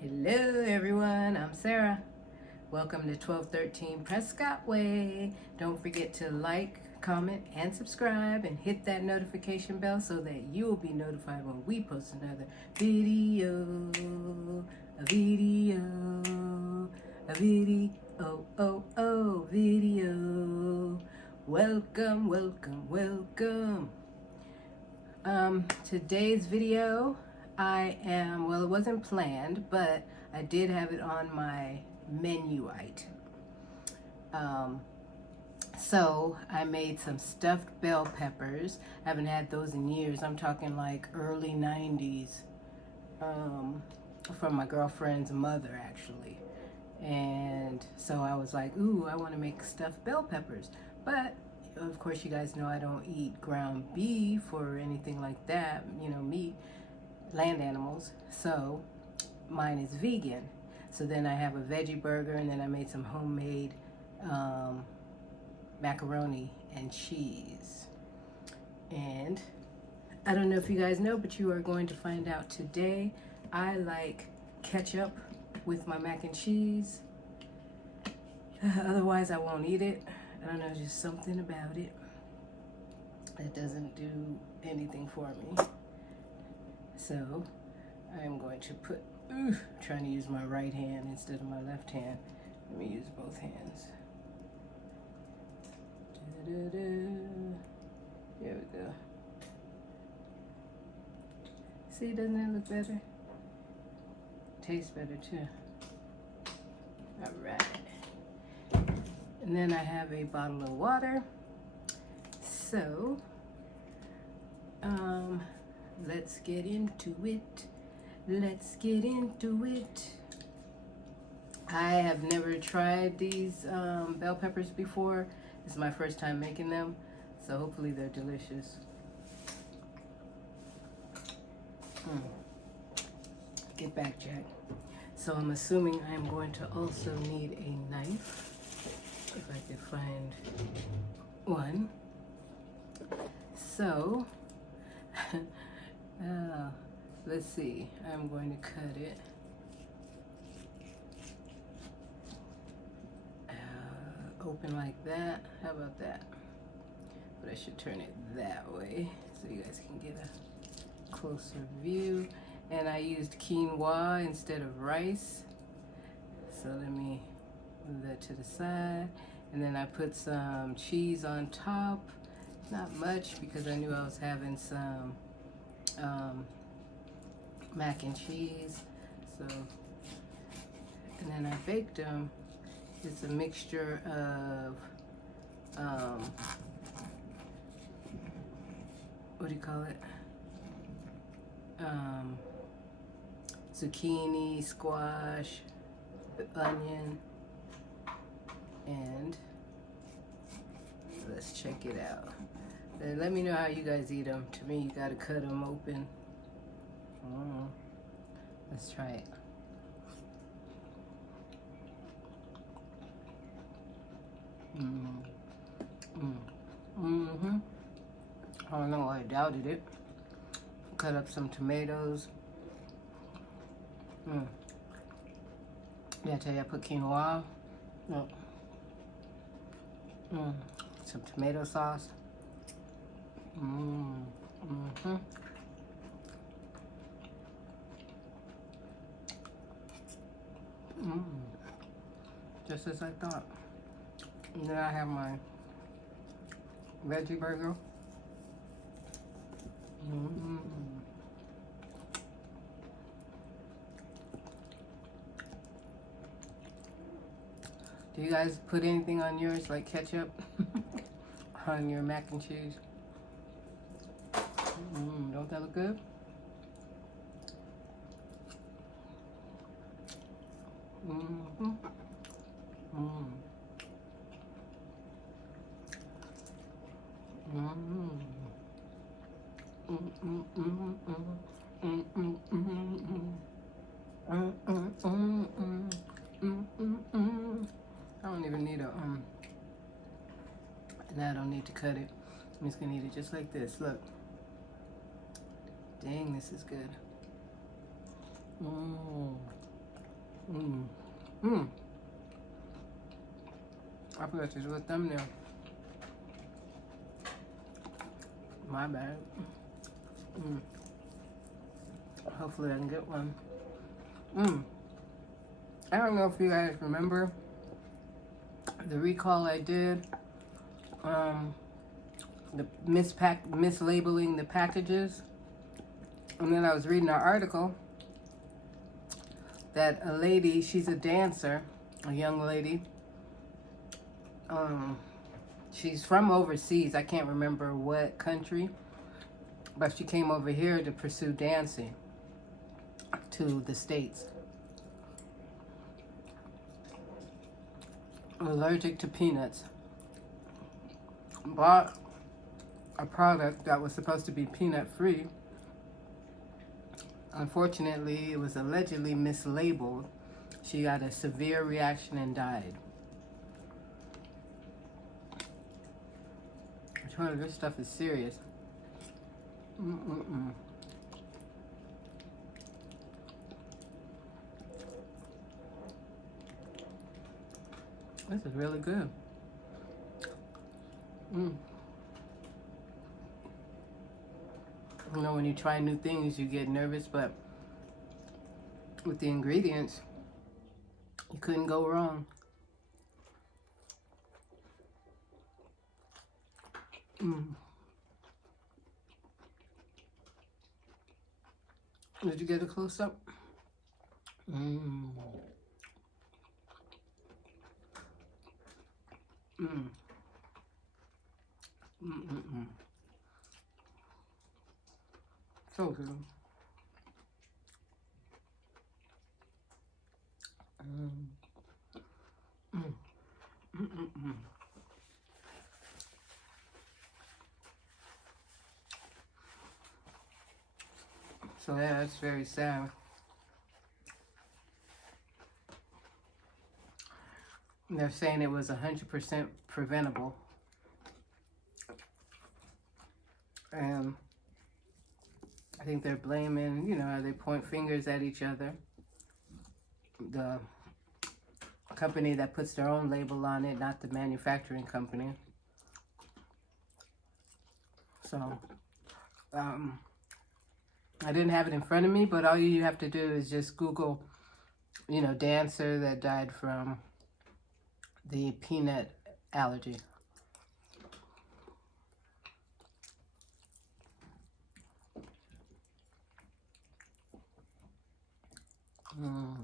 Hello everyone, I'm Sarah. Welcome to 1213 Prescott Way. Don't forget to like, comment, and subscribe and hit that notification bell so that you will be notified when we post another video. A video. A video. Video. Welcome, welcome, welcome. Today's video, well, it wasn't planned, but I did have it on my menu item. So I made some stuffed bell peppers. I haven't had those in years. I'm talking like early 90s, from my girlfriend's mother, actually. And so I was like, ooh, I want to make stuffed bell peppers. But of course, you guys know I don't eat ground beef or anything like that, meat, land animals. So mine is vegan. So then I have a veggie burger, and then I made some homemade macaroni and cheese. And I don't know if you guys know, but you are going to find out today. I like ketchup with my mac and cheese. Otherwise, I won't eat it. I don't know, just something about it that doesn't do anything for me. So I'm going to put, trying to use my right hand instead of my left hand. Let me use both hands. Here we go. See, doesn't it look better? Tastes better too. All right. And then I have a bottle of water. So, let's get into it. Let's get into it. I have never tried these bell peppers before. This is my first time making them, so hopefully they're delicious. Get back, Jack. So I'm assuming I'm going to also need a knife. If I could find one. So, let's see. I'm going to cut it. Open like that. How about that? But I should turn it that way so you guys can get a closer view. And I used quinoa instead of rice. So let me move that to the side. And then I put some cheese on top. Not much, because I knew I was having some mac and cheese. So, and then I baked them. It's a mixture of what do you call it? Zucchini, squash, onion, and let's check it out. Then let me know how you guys eat them. To me, you gotta cut them open. Let's try it. I don't know, I doubted it. Cut up some tomatoes. Did I tell you I put quinoa? No. Some tomato sauce. Just as I thought. And then I have my veggie burger. Do you guys put anything on yours, like ketchup, on your mac and cheese? Don't that look good? I don't even need and I don't need to cut it. I'm just gonna eat it just like this. Look. Dang, this is good. Mm. Mm. I forgot to do a thumbnail. My bad. Mm. Hopefully I can get one. Mm. I don't know if you guys remember the recall I did. The mislabeling the packages. And then I was reading an article that a lady, she's a dancer, a young lady. She's from overseas. I can't remember what country, but she came over here to pursue dancing to the States. Allergic to peanuts. Bought a product that was supposed to be peanut free. Unfortunately, it was allegedly mislabeled. She got a severe reaction and died. I told her this stuff is serious. Mm-mm-mm. This is really good. Mm. You know, when you try new things, you get nervous, but with the ingredients, you couldn't go wrong. Mm. Did you get a close-up? Mm. Mm. Mm-mm-mm. So good. Mm. Mm. Mm-mm-mm. So yeah, that's very sad. They're saying it was 100% preventable. And I think they're blaming, you know, they point fingers at each other. The company that puts their own label on it, not the manufacturing company. So, I didn't have it in front of me, but all you have to do is just Google, you know, dancer that died from the peanut allergy. Mm.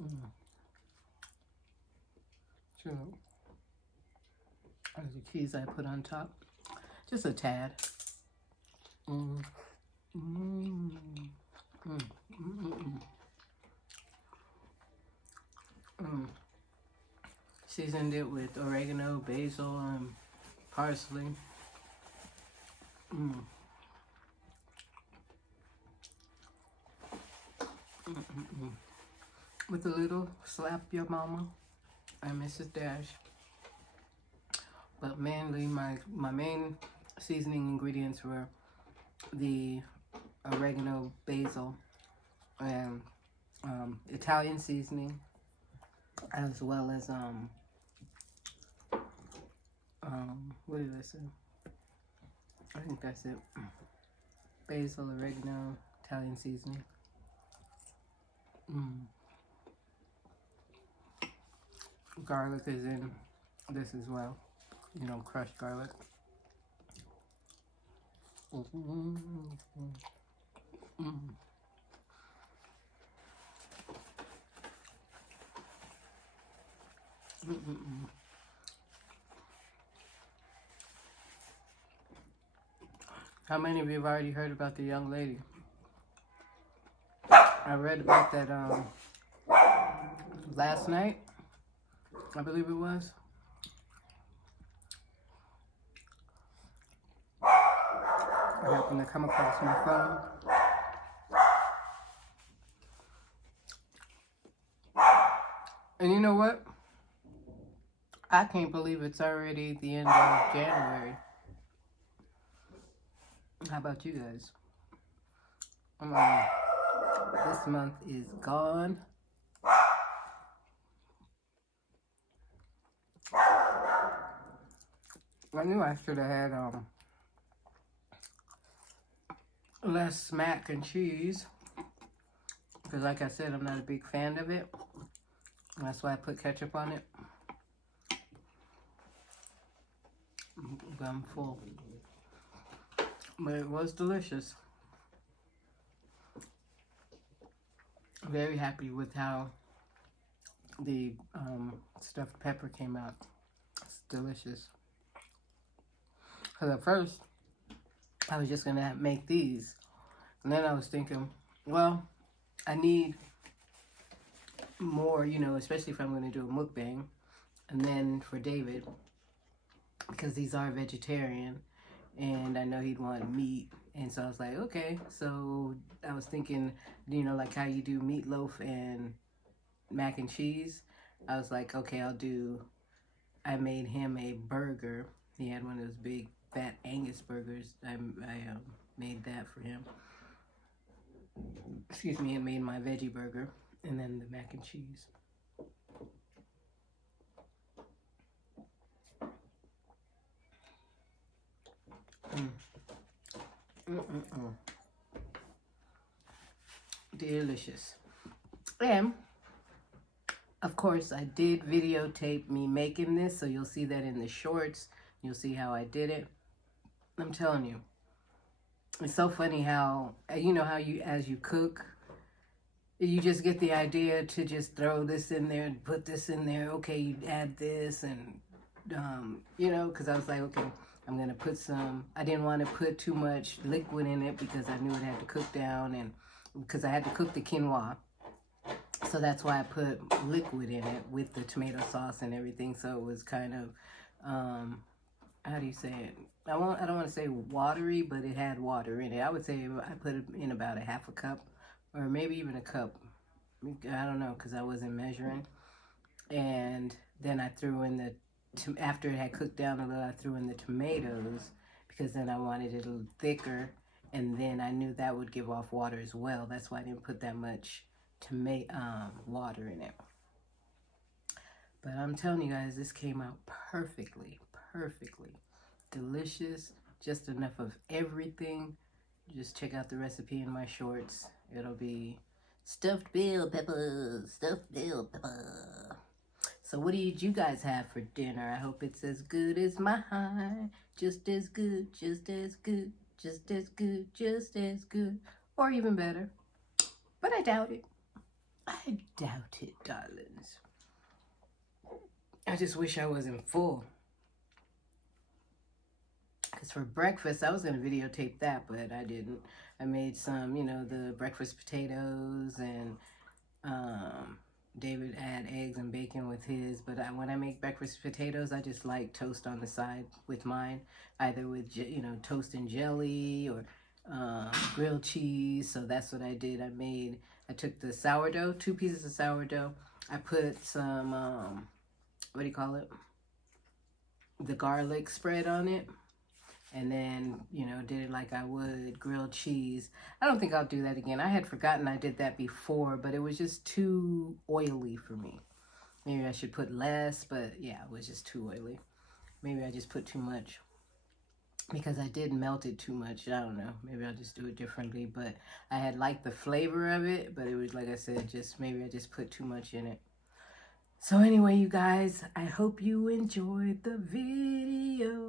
Mm. Sure. There's the cheese I put on top. Just a tad. Mm. Mm. Mm. Mm. Mm. Seasoned it with oregano, basil, and parsley. Mm. Mm-mm-mm. With a little slap your mama and Mrs. Dash. But mainly my main seasoning ingredients were the oregano, basil, and Italian seasoning, as well as what did I say? I think that's it. Basil, oregano, Italian seasoning. Garlic is in this as well. You know, crushed garlic. How many of you have already heard about the young lady? I read about that last night, I believe it was. I happened to come across my phone. And you know what? I can't believe it's already the end of January. How about you guys? This month is gone. I knew I should have had less mac and cheese. Because like I said, I'm not a big fan of it. That's why I put ketchup on it. But I'm full. But it was delicious. Very happy with how the stuffed pepper came out. It's delicious. Because at first, I was just going to make these. And then I was thinking, well, I need more, you know, especially if I'm going to do a mukbang. And then for David, because these are vegetarian, and I know he'd want meat. And so I was like, okay. So I was thinking, you know, like how you do meatloaf and mac and cheese. I was like, okay, I made him a burger. He had one of those big fat Angus burgers. I made that for him. Excuse me, and made my veggie burger. And then the mac and cheese. Delicious. And of course I did videotape me making this, so you'll see that in the shorts. You'll see how I did it. I'm telling you, it's so funny how, you know, how you, as you cook, you just get the idea to just throw this in there and put this in there. Okay, you add this, and you know, because I was like, okay, I'm gonna put some, I didn't want to put too much liquid in it because I knew it had to cook down, and because I had to cook the quinoa. So that's why I put liquid in it with the tomato sauce and everything. So it was kind of, how do you say it? I don't want to say watery, but it had water in it. I would say I put it in about a half a cup, or maybe even a cup. I don't know, because I wasn't measuring. And then I threw in after it had cooked down a little, I threw in the tomatoes, because then I wanted it a little thicker. And then I knew that would give off water as well. That's why I didn't put that much water in it. But I'm telling you guys, this came out perfectly, perfectly delicious. Just enough of everything. Just check out the recipe in my shorts. It'll be stuffed bell peppers, stuffed bell pepper. So what did you guys have for dinner? I hope it's as good as mine. Just as good, just as good, just as good, just as good, or even better. But I doubt it. I doubt it, darlings. I just wish I wasn't full. Because for breakfast, I was going to videotape that, but I didn't. I made some, you know, the breakfast potatoes, and David had eggs and bacon with his. But when I make breakfast potatoes, I just like toast on the side with mine, either with, you know, toast and jelly or grilled cheese. So that's what I did. I took the sourdough, 2 pieces of sourdough. I put some, what do you call it? The garlic spread on it. And then, you know, did it like I would grilled cheese. I don't think I'll do that again. I had forgotten I did that before, but it was just too oily for me. Maybe I should put less, but yeah, it was just too oily. Maybe I just put too much, because I did melt it too much. I don't know. Maybe I'll just do it differently. But I had liked the flavor of it, but it was, like I said, just maybe I just put too much in it. So anyway, you guys, I hope you enjoyed the video.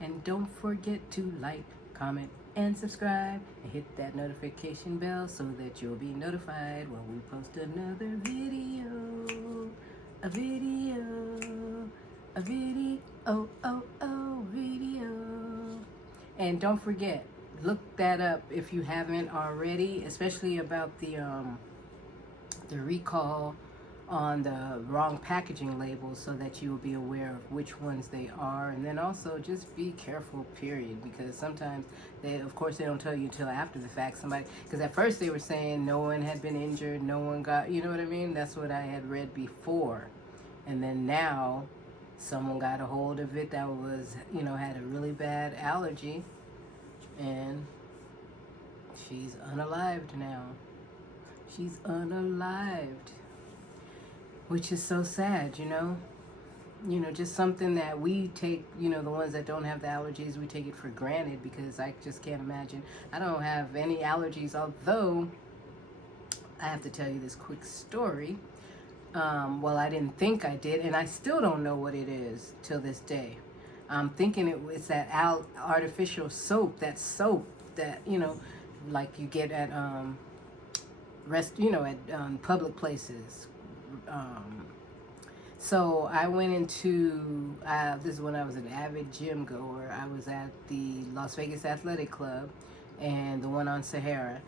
And don't forget to like, comment, and subscribe. And hit that notification bell so that you'll be notified when we post another video. Video. And don't forget, look that up if you haven't already, especially about the recall on the wrong packaging labels so that you will be aware of which ones they are. And then also just be careful, period, because sometimes of course they don't tell you until after the fact. Somebody, because at first they were saying no one had been injured, no one got, you know what I mean? That's what I had read before. And then now someone got a hold of it that was, had a really bad allergy, and she's unalived now. She's unalived, which is so sad, just something that we take, the ones that don't have the allergies, we take it for granted, because I just can't imagine. I don't have any allergies, although I have to tell you this quick story. Well, I didn't think I did, and I still don't know what it is till this day. I'm thinking it's that artificial soap, that like you get at public places. So I went into, this is when I was an avid gym goer. I was at the Las Vegas Athletic Club and the one on Sahara,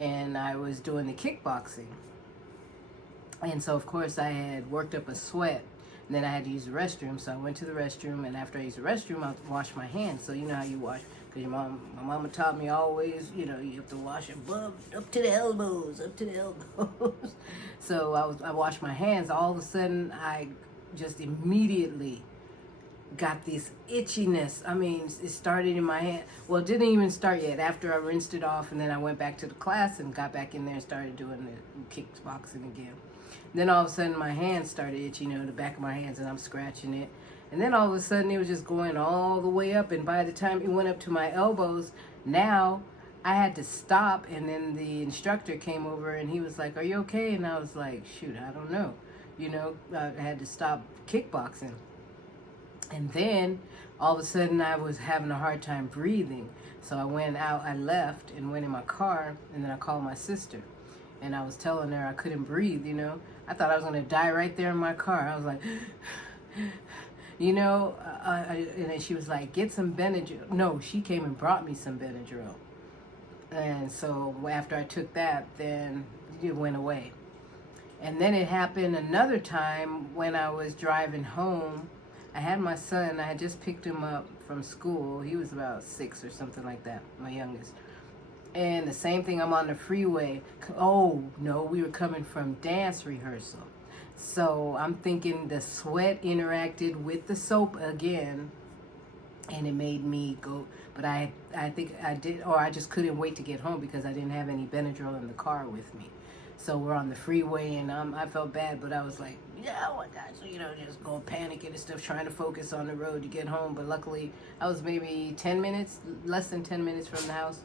and I was doing the kickboxing. And so, of course, I had worked up a sweat, and then I had to use the restroom. So I went to the restroom, and after I used the restroom, I washed my hands. So you know how you wash, because my mama taught me always, you have to wash above, up to the elbows. So I washed my hands. All of a sudden, I just immediately got this itchiness. I mean, it started in my hand. Well, it didn't even start yet. After I rinsed it off, and then I went back to the class and got back in there and started doing the kickboxing again. Then all of a sudden my hands started itching, the back of my hands, and I'm scratching it. And then all of a sudden it was just going all the way up, and by the time it went up to my elbows, now I had to stop. And then the instructor came over and he was like, "Are you okay?" And I was like, "Shoot, I don't know." I had to stop kickboxing. And then all of a sudden I was having a hard time breathing. So I went out, I left and went in my car, and then I called my sister. And I was telling her I couldn't breathe, I thought I was going to die right there in my car. I was like, and then she was like, "Get some Benadryl." No, she came and brought me some Benadryl. And so after I took that, then it went away. And then it happened another time when I was driving home. I had my son, I had just picked him up from school. He was about 6 or something like that, my youngest. And the same thing, I'm on the freeway. Oh, no, we were coming from dance rehearsal. So I'm thinking the sweat interacted with the soap again, and it made me go. But I think I did, or I just couldn't wait to get home because I didn't have any Benadryl in the car with me. So we're on the freeway, and I felt bad, but I was like, yeah, oh my God. So, just going panicking and stuff, trying to focus on the road to get home. But luckily, I was maybe 10 minutes, less than 10 minutes from the house,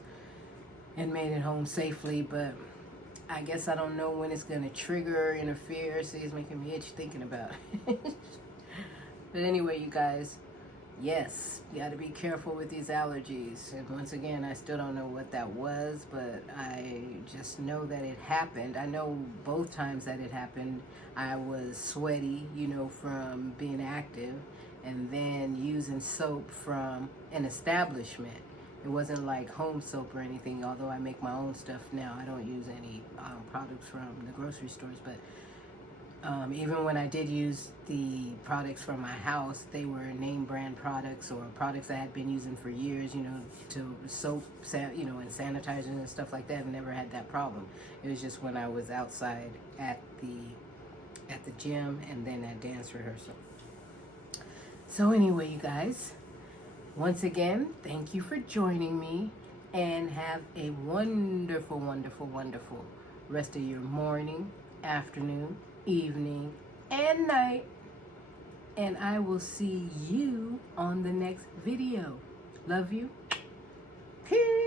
and made it home safely. But I guess I don't know when it's going to trigger or interfere. See, it's making me itch thinking about it. But anyway, you guys, yes, you got to be careful with these allergies. And once again, I still don't know what that was, but I just know that it happened. I know both times that it happened, I was sweaty, from being active, and then using soap from an establishment. It wasn't like home soap or anything, although I make my own stuff now. I don't use any products from the grocery stores, but even when I did use the products from my house, they were name brand products or products I had been using for years, to soap, and sanitizers and stuff like that. I never had that problem. It was just when I was outside at the gym and then at dance rehearsal. So anyway, you guys, once again, thank you for joining me, and have a wonderful, wonderful, wonderful rest of your morning, afternoon, evening, and night. And I will see you on the next video. Love you. Peace.